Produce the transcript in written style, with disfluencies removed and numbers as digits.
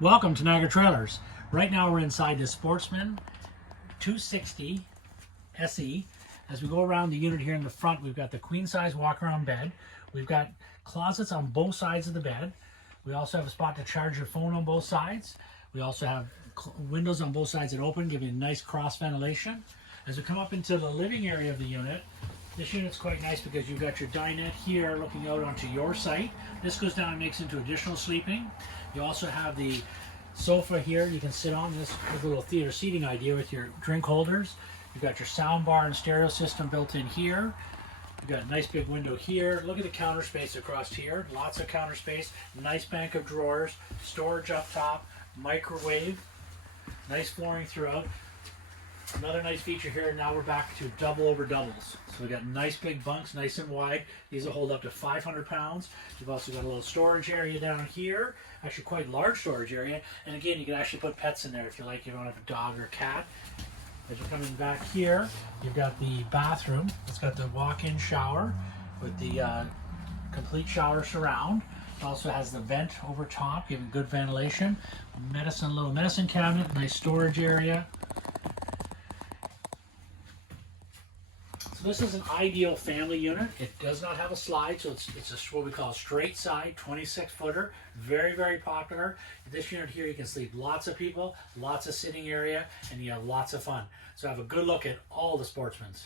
Welcome to Niagara Trailers. Right now we're inside the Sportsmen 260 SE. As we go around the unit here in the front, we've got the queen size walk around bed. We've got closets on both sides of the bed. We also have a spot to charge your phone on both sides. We also have windows on both sides that open, giving you nice cross ventilation. As we come up into the living area of the unit, this unit's quite nice because you've got your dinette here looking out onto your site. This goes down and makes into additional sleeping. You also have the sofa here you can sit on. This is a little theater seating idea with your drink holders. You've got your sound bar and stereo system built in here. You've got a nice big window here. Look at the counter space across here. Lots of counter space. Nice bank of drawers. Storage up top. Microwave. Nice flooring throughout. Another nice feature here, now we're back to double over doubles. So we've got nice big bunks, nice and wide. These will hold up to 500 pounds. You've also got a little storage area down here. Actually quite large storage area. And again, you can actually put pets in there if you like. You don't have a dog or a cat. As you're coming back here, you've got the bathroom. It's got the walk-in shower with the complete shower surround. It also has the vent over top, giving good ventilation. Little medicine cabinet, nice storage area. So this is an ideal family unit. It does not have a slide, so it's what we call a straight side, 26-footer. Very, very popular. This unit here, you can sleep lots of people, lots of sitting area, and you have lots of fun. So have a good look at all the Sportsmens.